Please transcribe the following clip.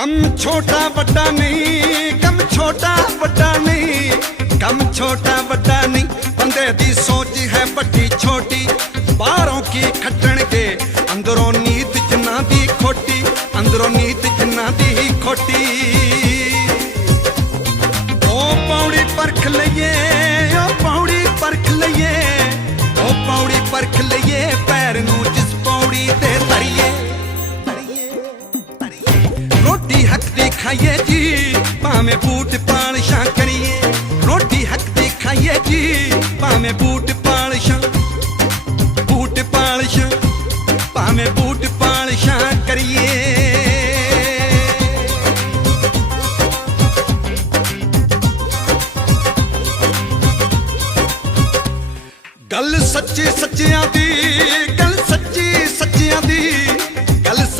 ਕੰਮ ਛੋਟਾ ਵੱਡਾ ਨਹੀਂ, ਕੰਮ ਛੋਟਾ ਵੱਡਾ ਨਹੀਂ, ਕੰਮ ਛੋਟਾ ਵੱਡਾ ਨਹੀਂ। ਬੰਦੇ ਦੀ ਸੋਚ ਹੈ ਵੱਡੀ ਛੋਟੀ, ਬਾਹਰੋਂ ਕੀ ਖੱਟਣਗੇ? ਅੰਦਰੋਂ ਨੀਤ ਜਿਨ੍ਹਾਂ ਦੀ ਖੋਟੀ, ਅੰਦਰੋਂ ਨੀਤ ਜਿਨ੍ਹਾਂ ਦੀ ਖੋਟੀ। ਉਹ ਪੌੜੀ ਪਰਖ ਲਈਏ ਰੋਟੀ ਹੱਕ ਦੀ ਖਾਈਏ ਜੀ, ਭਾਵੇਂ ਬੂਟ ਪਾਲਸ਼ਾਂ ਕਰੀਏ। ਰੋਟੀ ਹੱਕ ਦੀ ਖਾਈਏ ਜੀ, ਭਾਵੇਂ ਬੂਟ ਪਾਲਸ਼ਾਂ ਬੂਟ ਪਾਲਸ਼ਾਂ ਭਾਵੇਂ ਬੂਟ ਪਾਲਸ਼ਾਂ ਕਰੀਏ। ਗੱਲ ਸੱਚੇ ਸੱਚਿਆਂ ਦੀ